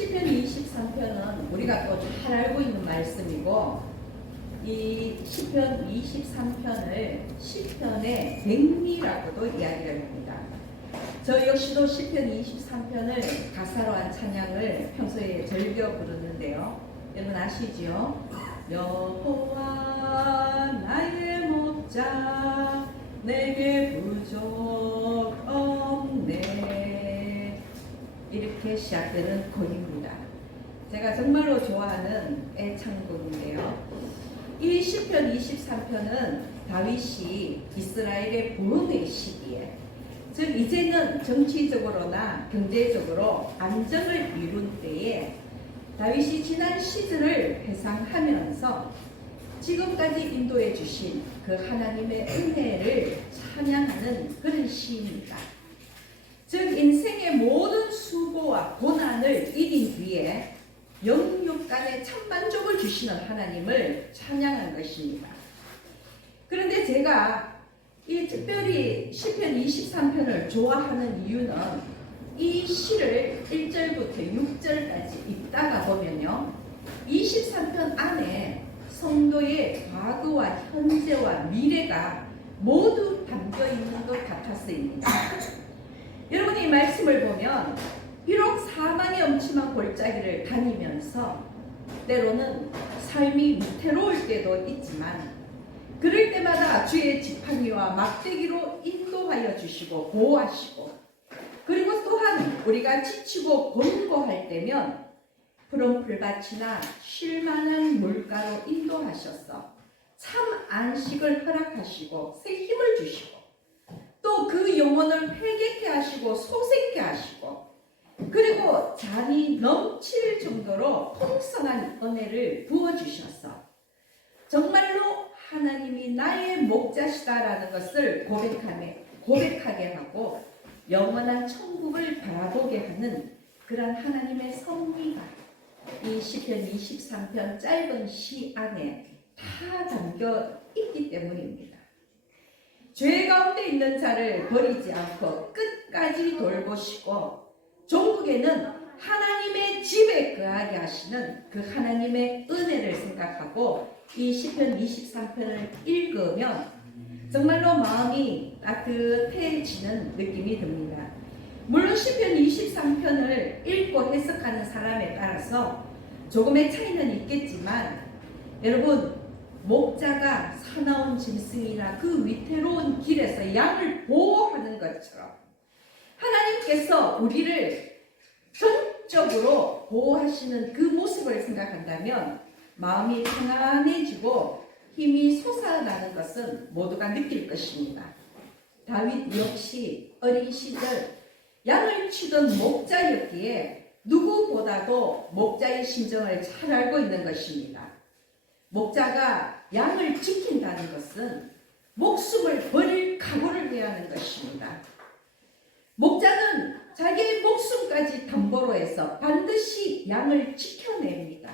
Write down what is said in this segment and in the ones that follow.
시편 23편은 우리가 또 잘 알고 있는 말씀이고, 이 시편 23편을 시편의 백미라고도 이야기를 합니다. 저 역시도 시편 23편을 가사로 한 찬양을 평소에 즐겨 부르는데요. 여러분 아시죠? 여호와 나의 목자 내게 부족 없네, 이렇게 시작되는 곡입니다. 제가 정말로 좋아하는 애창곡인데요. 이 시편 23편은 다윗이 이스라엘의 부흥의 시기에, 즉 이제는 정치적으로나 경제적으로 안정을 이룬 때에 다윗이 지난 시절을 회상하면서 지금까지 인도해 주신 그 하나님의 은혜를 찬양하는 그런 시입니다. 즉 인생의 모든 수고와 고난을 이긴 뒤에 영육간에 참 만족을 주시는 하나님을 찬양한 것입니다. 그런데 제가 이 특별히 시편 23편을 좋아하는 이유는 이 시를 1절부터 6절까지 읽다가 보면요, 23편 안에 성도의 과거와 현재와 미래가 모두 담겨 있는 것 같았습니다. 여러분이 이 말씀을 보면 비록 사망의 엄침한 골짜기를 다니면서 때로는 삶이 위태로울 때도 있지만, 그럴 때마다 주의 지팡이와 막대기로 인도하여 주시고 보호하시고, 그리고 또한 우리가 지치고 곤고할 때면 푸른 풀밭이나 쉴만한 물가로 인도하셔서 참 안식을 허락하시고 새 힘을 주시고, 또 그 영혼을 회개케 하시고 소생케 하시고, 그리고 잔이 넘칠 정도로 풍성한 은혜를 부어주셔서 정말로 하나님이 나의 목자시다라는 것을 고백하게 하고 영원한 천국을 바라보게 하는 그런 하나님의 섭리가 이 시편 23편 짧은 시 안에 다 담겨 있기 때문입니다. 죄 가운데 있는 자를 버리지 않고 끝까지 돌보시고, 종국에는 하나님의 집에 거하게 하시는 그 하나님의 은혜를 생각하고 이 시편 23편을 읽으면 정말로 마음이 따뜻해지는 느낌이 듭니다. 물론 시편 23편을 읽고 해석하는 사람에 따라서 조금의 차이는 있겠지만, 여러분, 목자가 사나운 짐승이나 그 위태로운 길에서 양을 보호하는 것처럼 하나님께서 우리를 전적으로 보호하시는 그 모습을 생각한다면 마음이 평안해지고 힘이 솟아나는 것은 모두가 느낄 것입니다. 다윗 역시 어린 시절 양을 치던 목자였기에 누구보다도 목자의 심정을 잘 알고 있는 것입니다. 목자가 양을 지킨다는 것은 목숨을 버릴 각오를 해야 하는 것입니다. 목자는 자기의 목숨까지 담보로 해서 반드시 양을 지켜냅니다.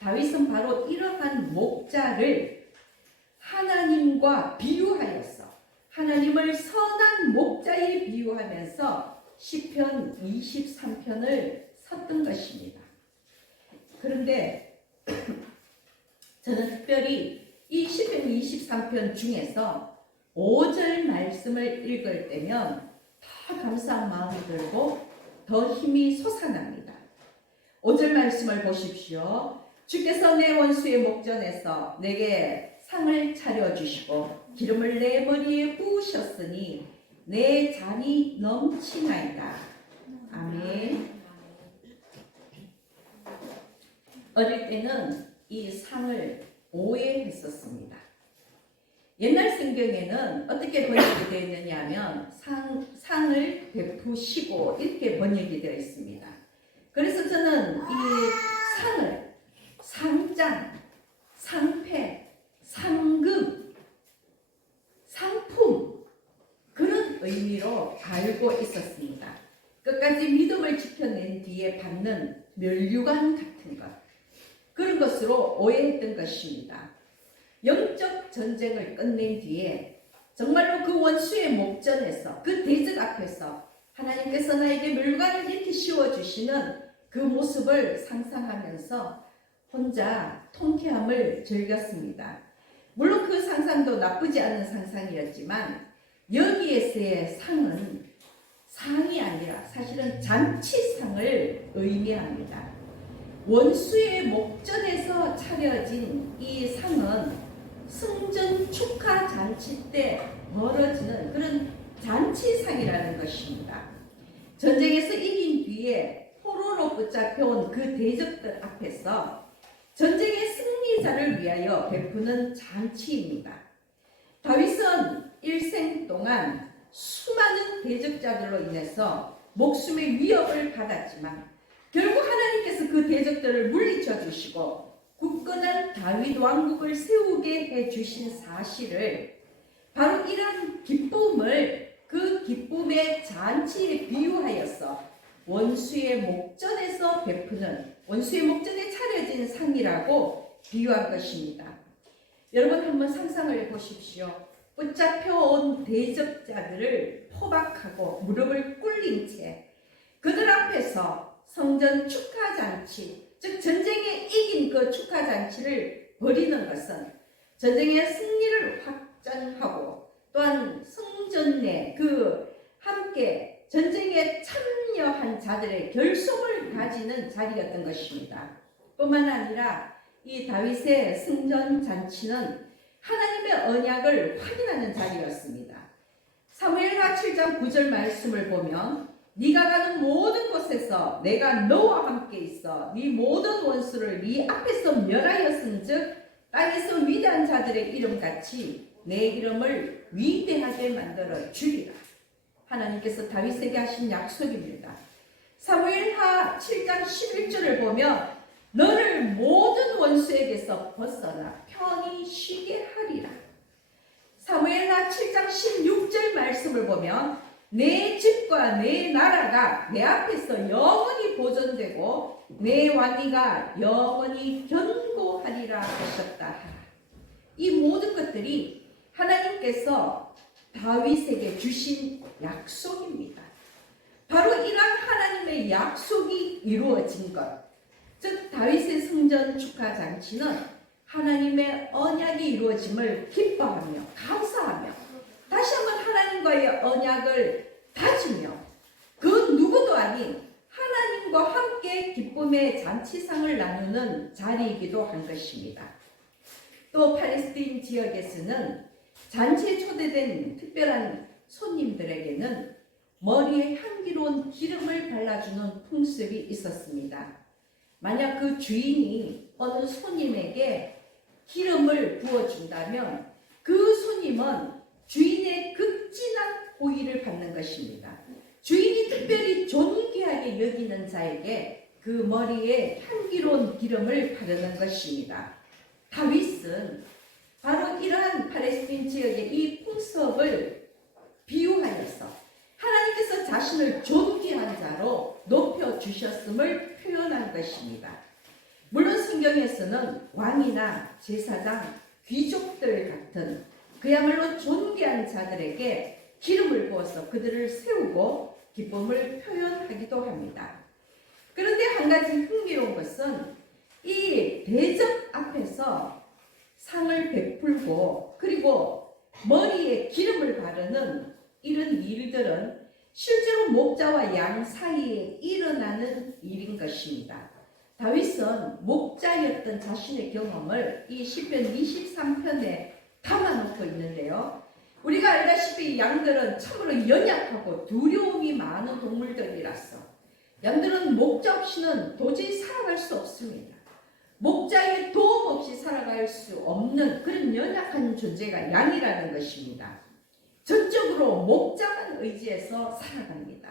다윗은 바로 이러한 목자를 하나님과 비유하여서, 하나님을 선한 목자에 비유하면서 시편 23편을 썼던 것입니다. 그런데 저는 특별히 이 시편 23편 중에서 5절 말씀을 읽을 때면 더 감사한 마음이 들고 더 힘이 솟아납니다. 5절 말씀을 보십시오. 주께서 내 원수의 목전에서 내게 상을 차려주시고 기름을 내 머리에 부으셨으니 내 잔이 넘치나이다. 아멘. 어릴 때는 이 상을 오해했었습니다. 옛날 성경에는 어떻게 번역이 되어 있느냐 하면 상을 베푸시고 이렇게 번역이 되어 있습니다. 그래서 저는 이 상을 상장, 상패, 상금, 상품, 그런 의미로 알고 있었습니다. 끝까지 믿음을 지켜낸 뒤에 받는 면류관 같은 것, 그런 것으로 오해했던 것입니다. 영적 전쟁을 끝낸 뒤에 정말로 그 원수의 목전에서, 그 대적 앞에서 하나님께서 나에게 물관을 이렇게 씌워주시는 그 모습을 상상하면서 혼자 통쾌함을 즐겼습니다. 물론 그 상상도 나쁘지 않은 상상이었지만 여기에서의 상은 상이 아니라 사실은 잔치상을 의미합니다. 원수의 목전에서 차려진 이 상은 승전 축하 잔치 때 벌어지는 그런 잔치상이라는 것입니다. 전쟁에서 이긴 뒤에 포로로 붙잡혀온 그 대적들 앞에서 전쟁의 승리자를 위하여 베푸는 잔치입니다. 다윗은 일생 동안 수많은 대적자들로 인해서 목숨의 위협을 받았지만 결국 하나님께서 그 대적들을 물리쳐 주시고 굳건한 다윗 왕국을 세우게 해주신 사실을 바로 이런 기쁨을 그 기쁨의 잔치에 비유하여서 원수의 목전에서 베푸는 원수의 목전에 차려진 상이라고 비유한 것입니다. 여러분 한번 상상을 해보십시오. 붙잡혀온 대적자들을 포박하고 무릎을 꿇린 채 그들 앞에서 성전 축하잔치, 즉 전쟁에 이긴 그 축하잔치를 벌이는 것은 전쟁의 승리를 확전하고 또한 성전 내 그 함께 전쟁에 참여한 자들의 결속을 가지는 자리였던 것입니다. 뿐만 아니라 이 다윗의 승전잔치는 하나님의 언약을 확인하는 자리였습니다. 사무엘하 7장 9절 말씀을 보면 네가 가는 모든 곳에서 내가 너와 함께 있어 네 모든 원수를 네 앞에서 멸하였은즉 땅에서 위대한 자들의 이름같이 내 이름을 위대하게 만들어 주리라. 하나님께서 다윗에게 하신 약속입니다. 사무엘하 7장 11절을 보면 너를 모든 원수에게서 벗어나 편히 쉬게 하리라. 사무엘하 7장 16절 말씀을 보면 내 집과 내 나라가 내 앞에서 영원히 보존되고 내 왕위가 영원히 견고하리라 하셨다. 이 모든 것들이 하나님께서 다윗에게 주신 약속입니다. 바로 이러한 하나님의 약속이 이루어진 것, 즉 다윗의 승전 축하 잔치는 하나님의 언약이 이루어짐을 기뻐하며 감사하며 다시 한번 하나님과의 언약을 다지며 그 누구도 아닌 하나님과 함께 기쁨의 잔치상을 나누는 자리이기도 한 것입니다. 또 팔레스틴 지역에서는 잔치에 초대된 특별한 손님들에게는 머리에 향기로운 기름을 발라주는 풍습이 있었습니다. 만약 그 주인이 어느 손님에게 기름을 부어준다면 그 손님은 주인의 극진한 호의를 받는 것입니다. 주인이 특별히 존귀하게 여기는 자에게 그 머리에 향기로운 기름을 바르는 것입니다. 다윗은 바로 이러한 팔레스틴 지역의 이 풍습을 비유하여서 하나님께서 자신을 존귀한 자로 높여주셨음을 표현한 것입니다. 물론 성경에서는 왕이나 제사장, 귀족들 같은 그야말로 존귀한 자들에게 기름을 부어서 그들을 세우고 기쁨을 표현하기도 합니다. 그런데 한 가지 흥미로운 것은 이 대적 앞에서 상을 베풀고 그리고 머리에 기름을 바르는 이런 일들은 실제로 목자와 양 사이에 일어나는 일인 것입니다. 다윗은 목자였던 자신의 경험을 이 시편 23편에 담아놓고 있는데요. 우리가 알다시피 양들은 참으로 연약하고 두려움이 많은 동물들이라서 양들은 목자 없이는 도저히 살아갈 수 없습니다. 목자의 도움 없이 살아갈 수 없는 그런 연약한 존재가 양이라는 것입니다. 전적으로 목자만 의지해서 살아갑니다.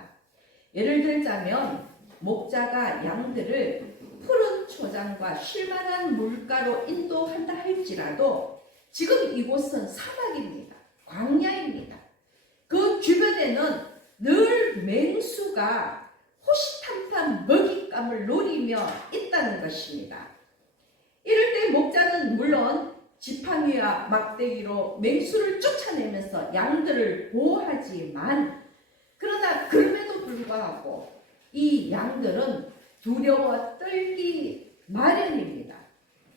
예를 들자면 목자가 양들을 푸른 초장과 쉴만한 물가로 인도한다 할지라도 지금 이곳은 사막입니다. 광야입니다. 그 주변에는 늘 맹수가 호시탐탐 먹잇감을 노리며 있다는 것입니다. 이럴 때 목자는 물론 지팡이와 막대기로 맹수를 쫓아내면서 양들을 보호하지만 그러나 그럼에도 불구하고 이 양들은 두려워 떨기 마련입니다.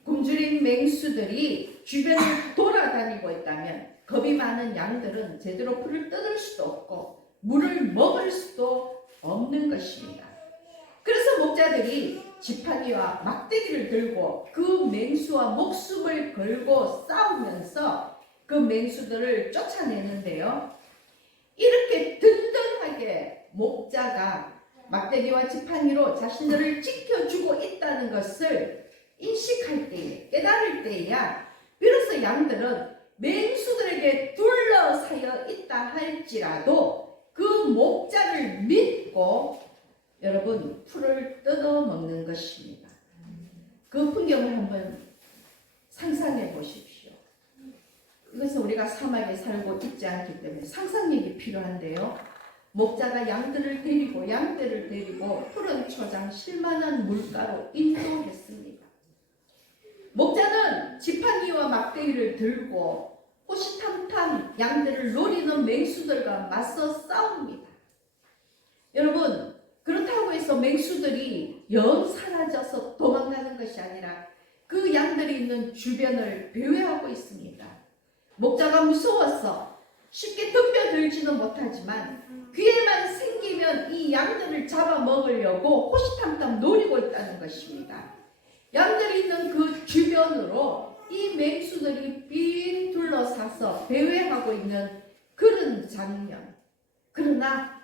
굶주린 맹수들이 주변을 돌아다니고 있다면 겁이 많은 양들은 제대로 풀을 뜯을 수도 없고 물을 먹을 수도 없는 것입니다. 그래서 목자들이 지팡이와 막대기를 들고 그 맹수와 목숨을 걸고 싸우면서 그 맹수들을 쫓아내는데요. 이렇게 든든하게 목자가 막대기와 지팡이로 자신들을 지켜주고 있다는 것을 인식할 때에, 깨달을 때에야 비로소 양들은 맹수들에게 둘러싸여 있다 할지라도 그 목자를 믿고 여러분 풀을 뜯어먹는 것입니다. 그 풍경을 한번 상상해 보십시오. 이것은 우리가 사막에 살고 있지 않기 때문에 상상력이 필요한데요. 목자가 양들을 데리고 푸른 초장 쉴만한 물가로 인도했습니다. 목자는 지팡이와 막대기를 들고 호시탐탐 양들을 노리는 맹수들과 맞서 싸웁니다. 여러분, 그렇다고 해서 맹수들이 영 사라져서 도망가는 것이 아니라 그 양들이 있는 주변을 배회하고 있습니다. 목자가 무서워서 쉽게 덤벼들지는 못하지만 기회만 생기면 이 양들을 잡아먹으려고 호시탐탐 노리고 있다는 것입니다. 양들이 있는 그 주변으로 이 맹수들이 빙 둘러싸서 배회하고 있는 그런 장면. 그러나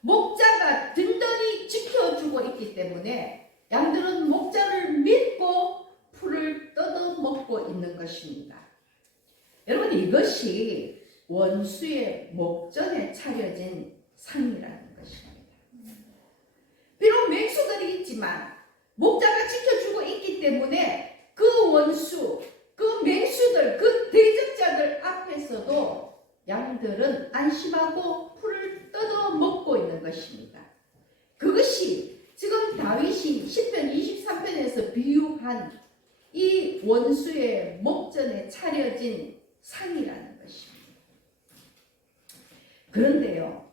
목자가 든든히 지켜주고 있기 때문에 양들은 목자를 믿고 풀을 뜯어먹고 있는 것입니다. 여러분, 이것이 원수의 목전에 차려진 상이라는 것입니다. 비록 맹수들이 있지만 목자가 지켜주고 있기 때문에 그 원수, 그 맹수들, 그 대적자들 앞에서도 양들은 안심하고 풀을 뜯어먹고 있는 것입니다. 그것이 지금 다윗이 시편 23편에서 비유한 이 원수의 목전에 차려진 상이라는 것입니다. 그런데요,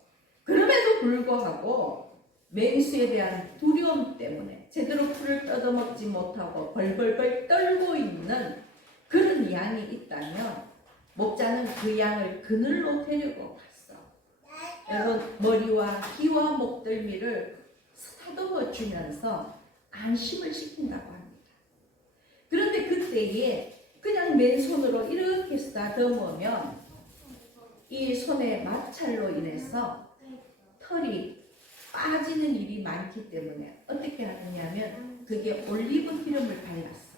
그럼에도 불구하고 맹수에 대한 두려움 때문에 제대로 풀을 뜯어먹지 못하고 벌벌벌 떨고 있는 그런 양이 있다면 목자는 그 양을 그늘로 데리고 갔어. 여러분, 머리와 귀와 목덜미를 사도워 주면서 안심을 시킨다고 합니다. 그런데 그때에 그냥 맨손으로 이렇게 쓰다듬으면 이 손의 마찰로 인해서 털이 빠지는 일이 많기 때문에 어떻게 하느냐면 그게 올리브 기름을 발랐어.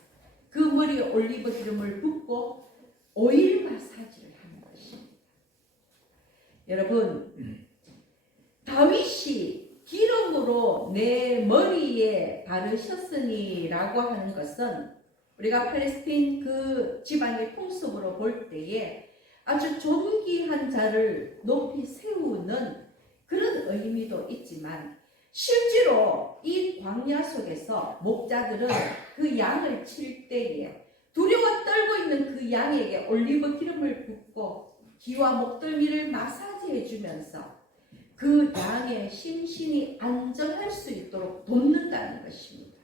그 머리에 올리브 기름을 붓고 오일 마사지를 하는 것입니다. 여러분, 다윗이 기름으로 내 머리에 바르셨으니 라고 하는 것은 우리가 팔레스틴 그 지방의 풍습으로 볼 때에 아주 존귀한 자를 높이 세우는 그런 의미도 있지만 실제로 이 광야 속에서 목자들은 그 양을 칠 때에 두려워 떨고 있는 그 양에게 올리브 기름을 붓고 귀와 목덜미를 마사지해 주면서 그 양의 심신이 안정할 수 있도록 돕는다는 것입니다.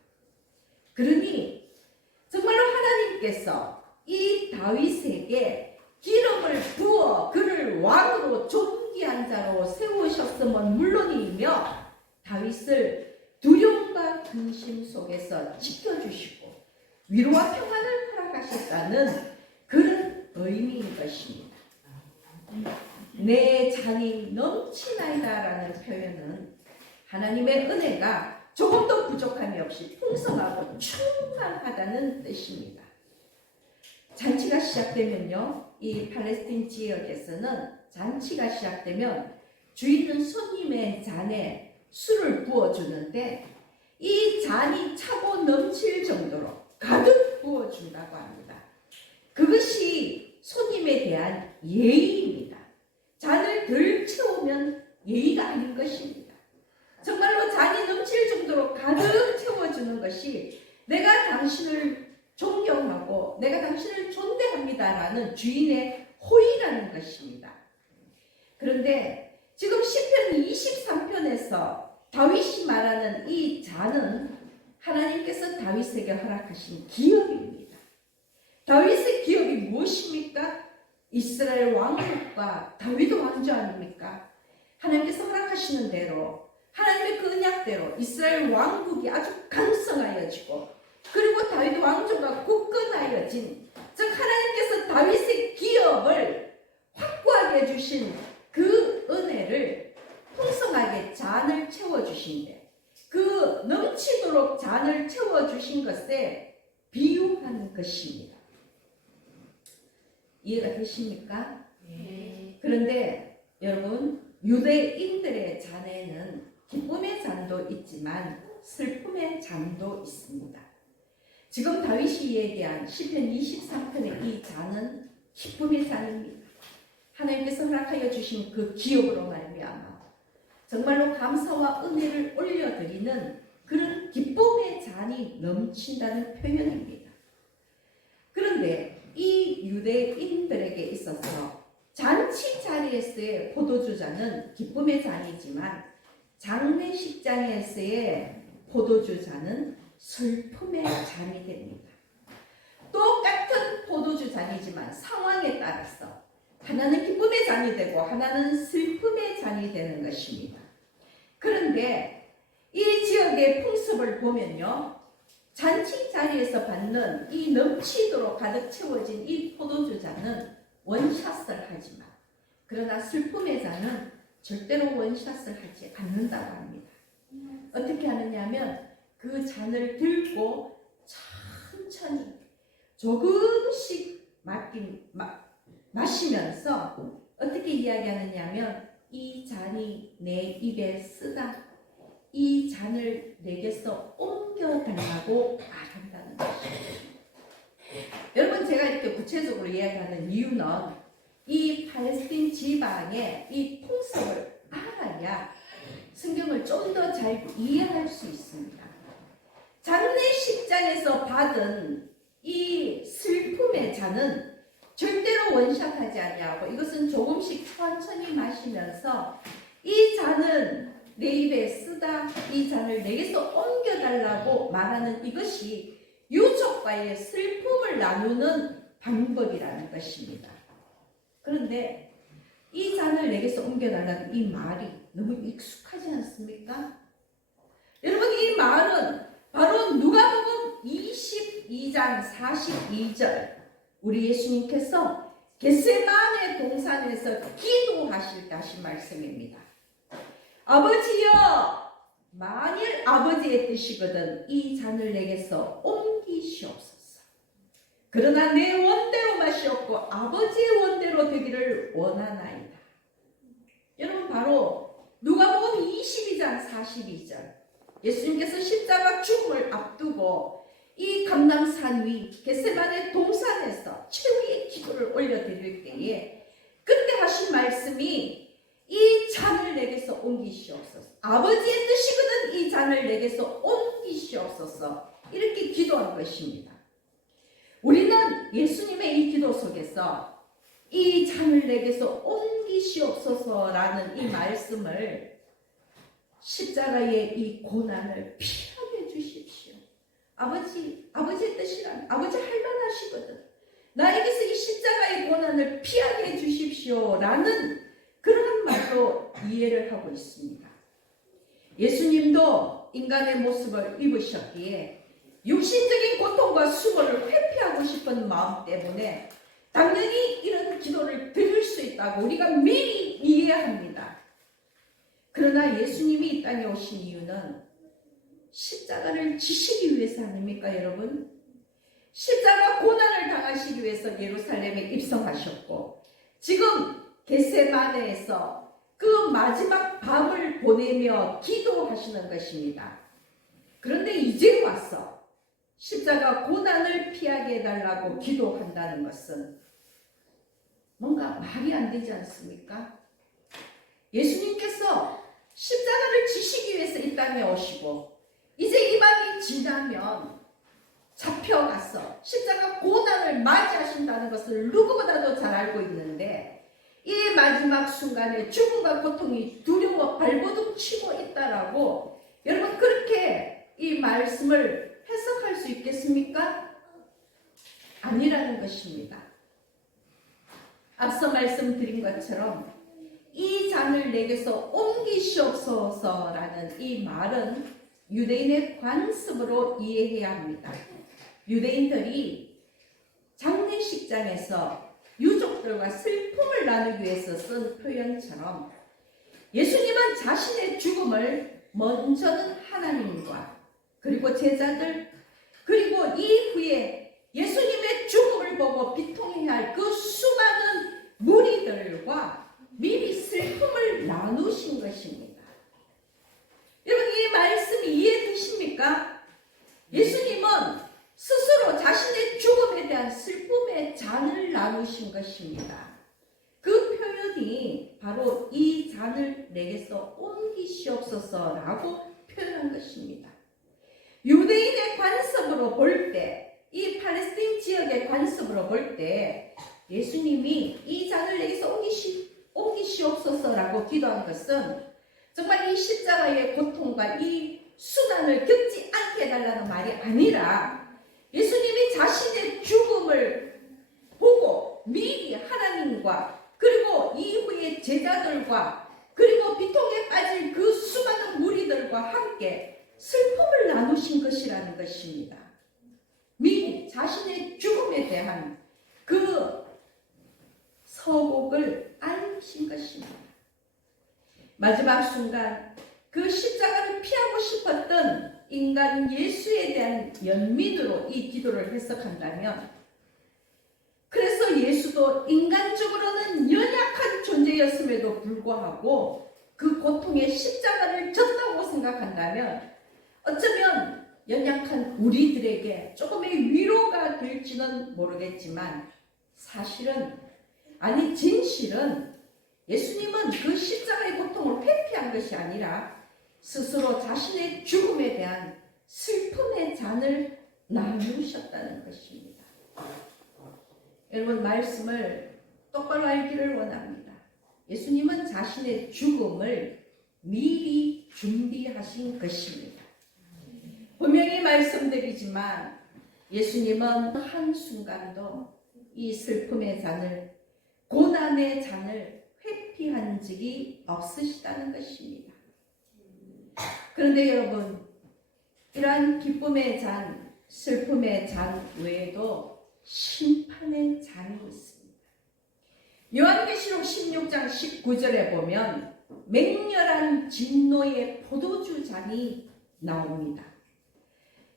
그러니 정말로 하나님께서 이 다윗에게 기름을 부어 그를 왕으로 존귀한 자로 세우셨음은 물론이며 다윗을 두려움과 근심 속에서 지켜주시고 위로와 평안을 허락하셨다는 그런 의미인 것입니다. 내 잔이 넘치나이다 라는 표현은 하나님의 은혜가 조금도 부족함이 없이 풍성하고 충만하다는 뜻입니다. 잔치가 시작되면요, 이 팔레스틴 지역에서는 잔치가 시작되면 주인은 손님의 잔에 술을 부어주는데 이 잔이 차고 넘칠 정도로 가득 부어준다고 합니다. 그것이 손님에 대한 예의입니다. 잔을 덜 채우면 예의가 아닌 것입니다. 정말로 잔이 넘칠 정도로 가득 채워주는 것이 내가 당신을 존경하고 내가 당신을 존대합니다라는 주인의 호의라는 것입니다. 그런데 지금 시편 23편에서 다윗이 말하는 이 잔은 하나님께서 다윗에게 허락하신 기업입니다. 다윗의 기업이 무엇입니까? 이스라엘 왕국과 다윗 왕조 아닙니까? 하나님께서 허락하시는 대로 하나님의 그 언약대로 이스라엘 왕국이 아주 강성하여지고 그리고 다윗 왕조가 굳건하여진, 즉 하나님께서 다윗의 기업을 확고하게 해주신 그 은혜를 풍성하게 잔을 채워주신대. 그 넘치도록 잔을 채워주신 것에 비유한 것입니다. 이해가 되십니까? 네. 그런데 여러분, 유대인들의 잔에는 기쁨의 잔도 있지만 슬픔의 잔도 있습니다. 지금 다윗이 얘기한 시편 23편의 이 잔은 기쁨의 잔입니다. 하나님께서 허락하여 주신 그 기업으로 말미암아 정말로 감사와 은혜를 올려드리는 그런 기쁨의 잔이 넘친다는 표현입니다. 그런데 이 유대인들에게 있어서 잔치 자리에서의 포도주 잔은 기쁨의 잔이지만 장례식장에서의 포도주 잔은 슬픔의 잔이 됩니다. 똑같은 포도주 잔이지만 상황에 따라서 하나는 기쁨의 잔이 되고 하나는 슬픔의 잔이 되는 것입니다. 그런데 이 지역의 풍습을 보면요, 잔치 자리에서 받는 이 넘치도록 가득 채워진 이 포도주 잔은 원샷을 하지만, 그러나 슬픔의 잔은 절대로 원샷을 하지 않는다고 합니다. 어떻게 하느냐 하면 그 잔을 들고 천천히 조금씩 마시면서 어떻게 이야기하느냐 하면 이 잔이 내 입에 쓰다, 이 잔을 내게서 옮겨달라고 말한다는 것입니다. 여러분, 제가 이렇게 구체적으로 이야기하는 이유는 이 팔레스틴 지방의 이 풍습을 알아야 성경을 좀 더 잘 이해할 수 있습니다. 장례식장에서 받은 이 슬픔의 잔은 절대로 원샷하지 아니하고 이것은 조금씩 천천히 마시면서 이 잔은 내 입에 쓰다, 이 잔을 내게서 옮겨달라고 말하는 이것이 유족과의 슬픔을 나누는 방법이라는 것입니다. 그런데 이 잔을 내게서 옮겨달라는 이 말이 너무 익숙하지 않습니까? 여러분, 이 말은 바로 누가복음 22장 42절, 우리 예수님께서 겟세마네 동산에서 기도하실 때 하신 말씀입니다. 아버지여, 만일 아버지의 뜻이거든 이 잔을 내게서 옮기시옵소서. 그러나 내 원대로 마시옵고 아버지의 원대로 되기를 원하나이다. 여러분, 바로 누가복음 22장 42절, 예수님께서 십자가 죽음을 앞두고 이 감람산 위 겟세마네 동산에서 최후의 기도를 올려드릴 때에 그때 하신 말씀이 이 잔을 내게서 옮기시옵소서. 아버지의 뜻이거든 이 잔을 내게서 옮기시옵소서. 이렇게 기도한 것입니다. 우리는 예수님의 이 기도 속에서 이 잔을 내게서 옮기시옵소서라는 이 말씀을 십자가의 이 고난을 피하게 해주십시오. 아버지의 뜻이란 아버지 할만하시거든. 나에게서 이 십자가의 고난을 피하게 해주십시오라는 그런 말로 이해를 하고 있습니다. 예수님도 인간의 모습을 입으셨기에 육신적인 고통과 수고를 회피하고 싶은 마음 때문에 당연히 이런 기도를 드릴 수 있다고 우리가 미리 이해합니다. 그러나 예수님이 이 땅에 오신 이유는 십자가를 지시기 위해서 아닙니까, 여러분? 십자가 고난을 당하시기 위해서 예루살렘에 입성하셨고 지금 겟세마네에서 그 마지막 밤을 보내며 기도하시는 것입니다. 그런데 이제 와서 십자가 고난을 피하게 해달라고 기도한다는 것은 뭔가 말이 안 되지 않습니까? 예수님께서 십자가를 지시기 위해서 이 땅에 오시고 이제 이 밤이 지나면 잡혀가서 십자가 고난을 맞이하신다는 것을 누구보다도 잘 알고 있는데 이 마지막 순간에 죽음과 고통이 두려워 발버둥 치고 있다라고 여러분 그렇게 이 말씀을 해석할 수 있겠습니까? 아니라는 것입니다. 앞서 말씀드린 것처럼 이 잔을 내게서 옮기시옵소서라는 이 말은 유대인의 관습으로 이해해야 합니다. 유대인들이 장례식장에서 유족들과 슬픔을 나누기 위해서 쓴 표현처럼 예수님은 자신의 죽음을 먼저는 하나님과 그리고 제자들 그리고 이후에 예수님의 죽음을 보고 비통해야 할 그 수많은 무리들과 미리 슬픔을 나누신 것입니다. 여러분 이 말씀이 이해되십니까? 예수님은 스스로 자신의 죽음에 대한 슬픔의 잔을 나누신 것입니다. 그 표현이 바로 이 잔을 내게서 옮기시옵소서라고 표현한 것입니다. 유대인의 관습으로 볼 때, 이 팔레스틴 지역의 관습으로 볼 때 예수님이 이 잔을 내게서 옮기시옵소서라고 기도한 것은 정말 이 십자가의 고통과 이 수난을 겪지 않게 해달라는 말이 아니라 예수님이 자신의 죽음을 보고 미리 하나님과 그리고 이후에 제자들과 그리고 비통에 빠질 그 수많은 무리들과 함께 슬픔을 나누신 것이라는 것입니다. 미리 자신의 죽음에 대한 그 서곡을 알리신 것입니다. 마지막 순간 그 십자가를 피하고 싶었던 인간 예수에 대한 연민으로 이 기도를 해석한다면 그래서 예수도 인간적으로는 연약한 존재였음에도 불구하고 그 고통의 십자가를 졌다고 생각한다면 어쩌면 연약한 우리들에게 조금의 위로가 될지는 모르겠지만 사실은 아니 진실은 예수님은 그 십자가의 고통을 회피한 것이 아니라 스스로 자신의 죽음에 대한 슬픔의 잔을 나누셨다는 것입니다. 여러분 말씀을 똑바로 알기를 원합니다. 예수님은 자신의 죽음을 미리 준비하신 것입니다. 분명히 말씀드리지만 예수님은 한순간도 이 슬픔의 잔을 고난의 잔을 회피한 적이 없으시다는 것입니다. 그런데 여러분 이러한 기쁨의 잔, 슬픔의 잔 외에도 심판의 잔이 있습니다. 요한계시록 16장 19절에 보면 맹렬한 진노의 포도주 잔이 나옵니다.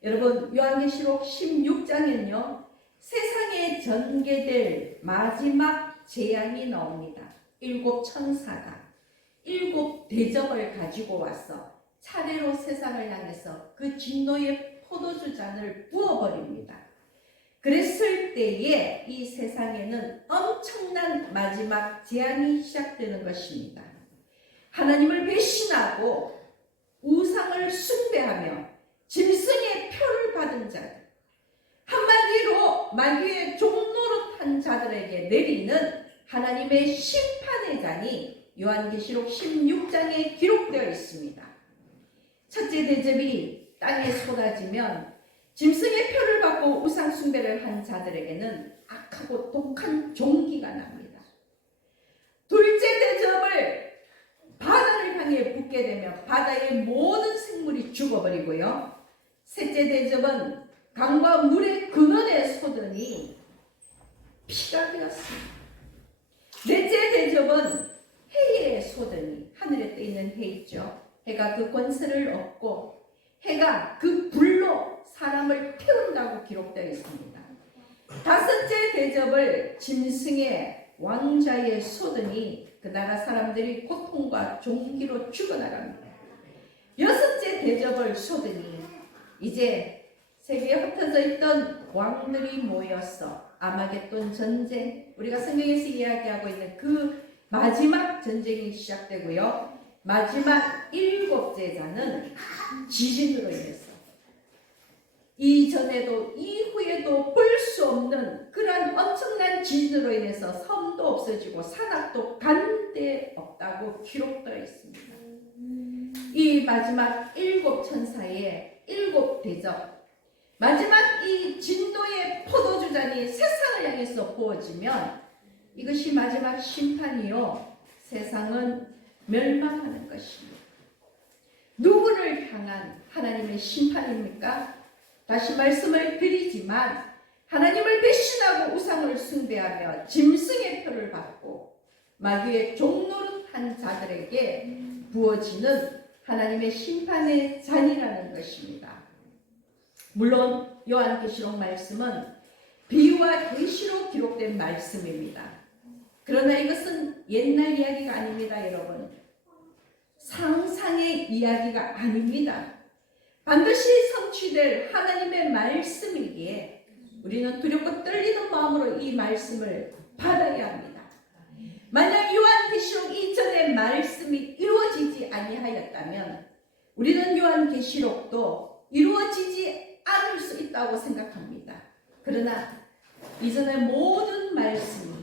여러분 요한계시록 16장에는요 세상에 전개될 마지막 재앙이 나옵니다. 7 천사가 7 대접을 가지고 와서 차례로 세상을 향해서 그 진노의 포도주 잔을 부어버립니다. 그랬을 때에 이 세상에는 엄청난 마지막 재앙이 시작되는 것입니다. 하나님을 배신하고 우상을 숭배하며 짐승의 표를 받은 자들, 한마디로 마귀의 종노릇한 자들에게 내리는 하나님의 심판의 잔이 요한계시록 16장에 기록되어 있습니다. 첫째 대접이 땅에 쏟아지면 짐승의 표를 받고 우상 숭배를 한 자들에게는 악하고 독한 종기가 납니다. 둘째 대접을 바다를 향해 붓게 되면 바다의 모든 생물이 죽어버리고요. 셋째 대접은 강과 물의 근원에 쏟으니 피가 되었습니다. 넷째 대접은 해에 쏟으니 하늘에 떠있는 해 있죠. 해가 그 권세를 얻고 해가 그 불로 사람을 태운다고 기록되어 있습니다. 다섯째 대접을 짐승의 왕좌에 쏟으니 그 나라 사람들이 고통과 종기로 죽어나갑니다. 여섯째 대접을 쏟으니 이제 세계에 흩어져 있던 왕들이 모여서 아마겟돈 전쟁, 우리가 성경에서 이야기하고 있는 그 마지막 전쟁이 시작되고요. 마지막 7째 잔은 지진으로 인해서 이전에도 이후에도 볼 수 없는 그런 엄청난 지진으로 인해서 섬도 없어지고 산악도 간데 없다고 기록되어 있습니다. 이 마지막 7 천사의 일곱 대접, 마지막 이 진노의 포도주 잔이 세상을 향해서 부어지면 이것이 마지막 심판이요, 세상은 멸망하는 것입니다. 누구를 향한 하나님의 심판입니까? 다시 말씀을 드리지만 하나님을 배신하고 우상을 숭배하며 짐승의 표를 받고 마귀의 종노릇한 자들에게 부어지는 하나님의 심판의 잔이라는 것입니다. 물론 요한계시록 말씀은 비유와 계시로 기록된 말씀입니다. 그러나 이것은 옛날 이야기가 아닙니다, 여러분. 상상의 이야기가 아닙니다. 반드시 성취될 하나님의 말씀이기에 우리는 두렵고 떨리는 마음으로 이 말씀을 받아야 합니다. 만약 요한계시록 이전의 말씀이 이루어지지 아니하였다면 우리는 요한계시록도 이루어지지 않을 수 있다고 생각합니다. 그러나 이전의 모든 말씀이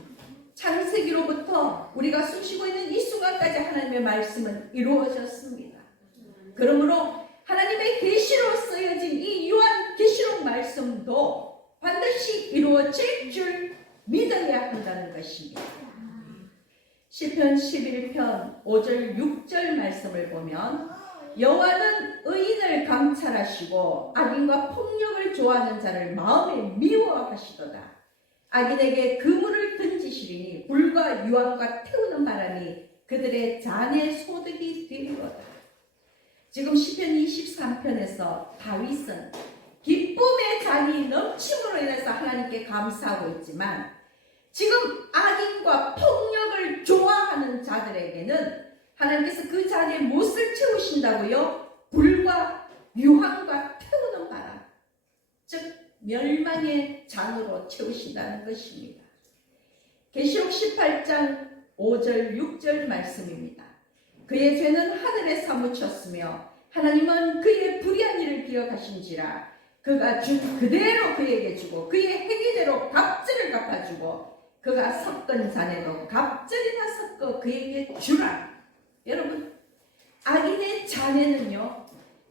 창세기로부터 우리가 숨쉬고 있는 이 순간까지 하나님의 말씀은 이루어졌습니다. 그러므로 하나님의 계시로 쓰여진 이 요한계시록 말씀도 반드시 이루어질 줄 믿어야 한다는 것입니다. 시편 11편 5절 6절 말씀을 보면 여호와는 의인을 감찰하시고 악인과 폭력을 좋아하는 자를 마음에 미워하시도다. 악인에게 그물을 던지시리니 불과 유황과 태우는 바람이 그들의 잔의 소득이 되리로다. 지금 시편 23편에서 다윗은 기쁨의 잔이 넘침으로 인해서 하나님께 감사하고 있지만 지금 악인과 폭력을 좋아하는 자들에게는 하나님께서 그 잔에 무엇을 채우신다고요? 불과 유황과 태우는 바람, 즉 멸망의 잔으로 채우신다는 것입니다. 계시록 18장 5절 6절 말씀입니다. 그의 죄는 하늘에 사무쳤으며 하나님은 그의 불의한 일을 기억하신지라 그가 준 그대로 그에게 주고 그의 행위대로 갑절을 갚아주고 그가 섞은 잔에도 갑절이나 섞어 그에게 주라. 여러분, 악인의 잔에는요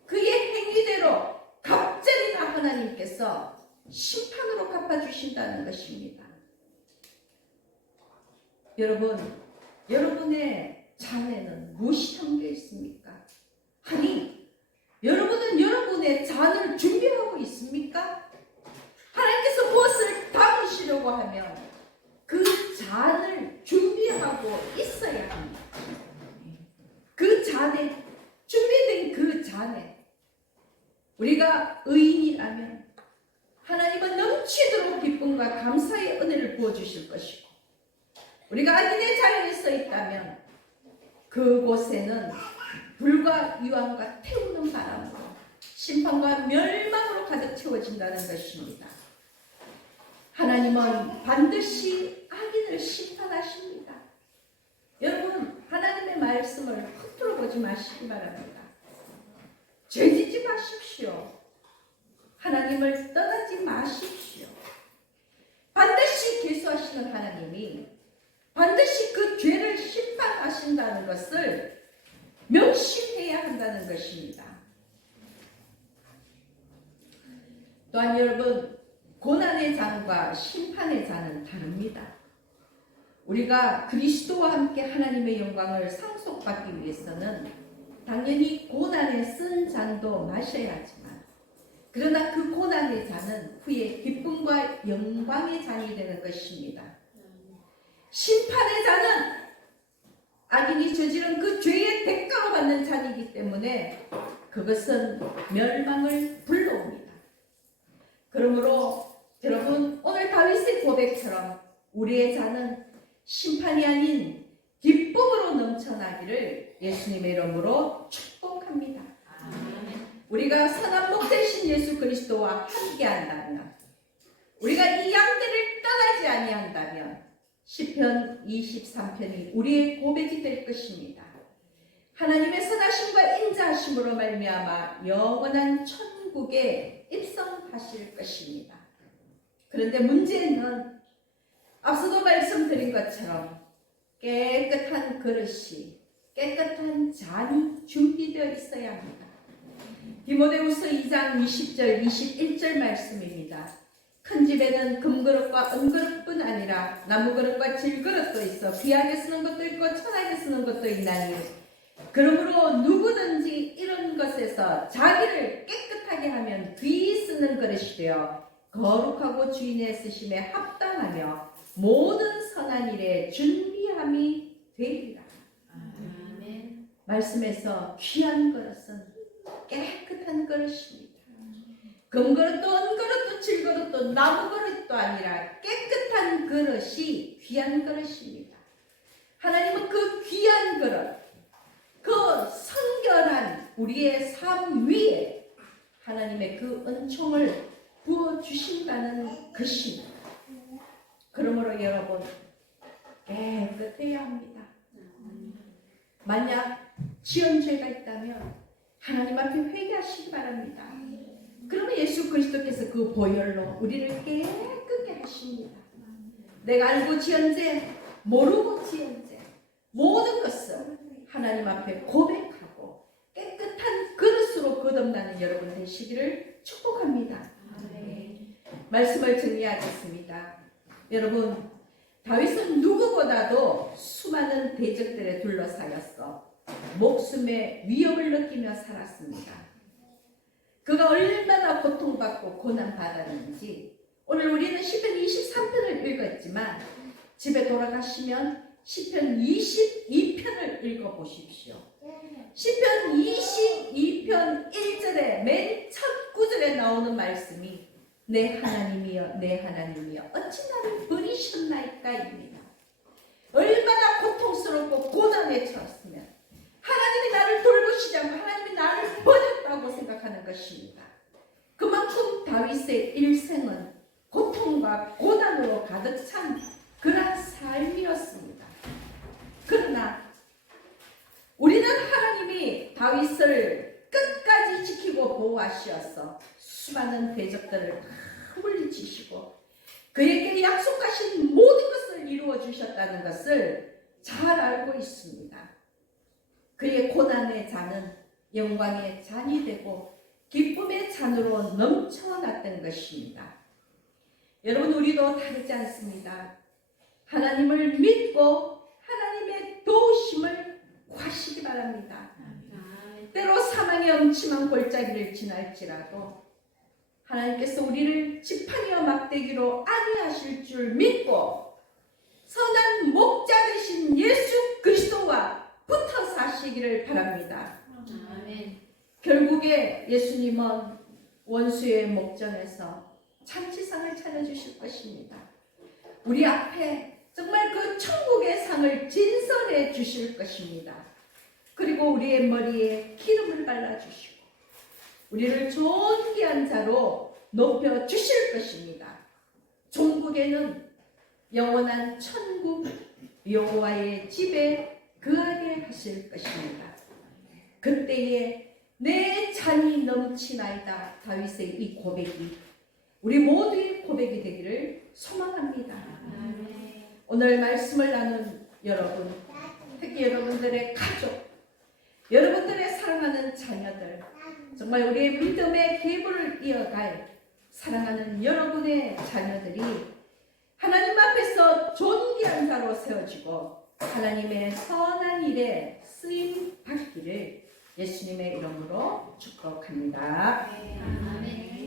그의 행위대로 갑절이나 하나님께서 심판으로 갚아주신다는 것입니다. 여러분, 여러분의 잔에는 무엇이 담겨 있습니까? 아니, 여러분은 여러분의 잔을 준비하고 있습니까? 하나님께서 무엇을 담으시려고 하면 그 잔을 준비하고 있어야 합니다. 그 잔에, 준비된 그 잔에 우리가 의인이라면 하나님은 넘치도록 기쁨과 감사의 은혜를 부어주실 것이고 우리가 악인의 자리에 서 있다면 그곳에는 불과 유황과 태우는 바람으로 심판과 멸망으로 가득 채워진다는 것입니다. 하나님은 반드시 악인을 심판하십니다. 여러분, 하나님의 말씀을 헛들어 보지 마시기 바랍니다. 죄짓지 마십시오. 하나님을 떠나지 마십시오. 반드시 계수하시는 하나님이 반드시 그 죄를 심판하신다는 것을 명심해야 한다는 것입니다. 또한 여러분, 고난의 잔과 심판의 잔은 다릅니다. 우리가 그리스도와 함께 하나님의 영광을 상속받기 위해서는 당연히 고난에 쓴 잔도 마셔야 하지만 그러나 그 고난의 잔은 후에 기쁨과 영광의 잔이 되는 것입니다. 심판의 잔은 악인이 저지른 그 죄의 대가로 받는 잔이기 때문에 그것은 멸망을 불러옵니다. 그러므로 여러분, 오늘 다윗의 고백처럼 우리의 잔은 심판이 아닌 기쁨으로 넘쳐나기를 예수님의 이름으로 축복합니다. 우리가 선한 목 되신 예수 그리스도와 함께 한다면, 우리가 이 양떼를 떠나지 아니한다면 시편 23편이 우리의 고백이 될 것입니다. 하나님의 선하심과 인자하심으로 말미암아 영원한 천국에 입성하실 것입니다. 그런데 문제는 앞서도 말씀드린 것처럼 깨끗한 그릇이, 깨끗한 잔이 준비되어 있어야 합니다. 디모데후서 2장 20절 21절 말씀입니다. 큰 집에는 금그릇과 은그릇뿐 아니라 나무그릇과 질그릇도 있어 귀하게 쓰는 것도 있고 천하게 쓰는 것도 있나니 그러므로 누구든지 이런 것에서 자기를 깨끗하게 하면 귀히 쓰는 그릇이 되어 거룩하고 주인의 쓰심에 합당하며 모든 선한 일에 준비함이 되리라. 아멘. 말씀에서 귀한 그릇은 깨끗한 그릇입니다. 금그릇도 은그릇도 질그릇도 나무그릇도 아니라 깨끗한 그릇이 귀한 그릇입니다. 하나님은 그 귀한 그릇, 그 성결한 우리의 삶 위에 하나님의 그 은총을 부어주신다는 것입니다. 그러므로 여러분 깨끗해야 합니다. 만약 지은 죄가 있다면 하나님 앞에 회개하시기 바랍니다. 그러면 예수 그리스도께서 그 보혈로 우리를 깨끗게 하십니다. 내가 알고 지은 죄, 모르고 지은 죄, 모든 것을 하나님 앞에 고백하고 깨끗한 그릇으로 거듭나는 여러분 되시기를 축복합니다. 말씀을 정리하겠습니다. 여러분, 다윗은 누구보다도 수많은 대적들에 둘러싸였어 목숨의 위협을 느끼며 살았습니다. 그가 얼마나 고통받고 고난받았는지 오늘 우리는 시편 23편을 읽었지만 집에 돌아가시면 시편 22편을 읽어보십시오. 시편 22편 1절에 맨 첫 구절에 나오는 말씀이 내 하나님이여 내 하나님이여 어찌 나를 버리셨나이까입니다. 얼마나 고통스럽고 고난에 처했으면 하나님이 나를 돌보시지 않고 하나님이 나를 버렸다고 생각하는 것입니다. 그만큼 다윗의 일생은 고통과 고난으로 가득 찬 그런 삶이었습니다. 그러나 우리는 하나님이 다윗을 끝까지 지키고 보호하시어서 수많은 대적들을 다 물리치시고 그에게 약속하신 모든 것을 이루어 주셨다는 것을 잘 알고 있습니다. 그의 고난의 잔은 영광의 잔이 되고 기쁨의 잔으로 넘쳐났던 것입니다. 여러분, 우리도 다르지 않습니다. 하나님을 믿고 하나님의 도우심을 구하시기 바랍니다. 때로 사망의 엄침한 골짜기를 지날지라도 하나님께서 우리를 지팡이와 막대기로 안위하실 줄 믿고 선한 목자 되신 예수 그리스도와 붙어 사시기를 바랍니다. 아멘. 결국에 예수님은 원수의 목전에서 참치상을 차려주실 것입니다. 우리 앞에 정말 그 천국의 상을 진설해 주실 것입니다. 그리고 우리의 머리에 기름을 발라주시고 우리를 존귀한 자로 높여 주실 것입니다. 종국에는 영원한 천국 여호와의 집에 거하게 하실 것입니다. 그때에 내 잔이 넘치나이다. 다윗의 이 고백이 우리 모두의 고백이 되기를 소망합니다. 오늘 말씀을 나눈 여러분, 특히 여러분들의 가족, 여러분들의 사랑하는 자녀들, 정말 우리의 믿음의 계보를 이어갈 사랑하는 여러분의 자녀들이 하나님 앞에서 존귀한 자로 세워지고 하나님의 선한 일에 쓰임 받기를 예수님의 이름으로 축복합니다.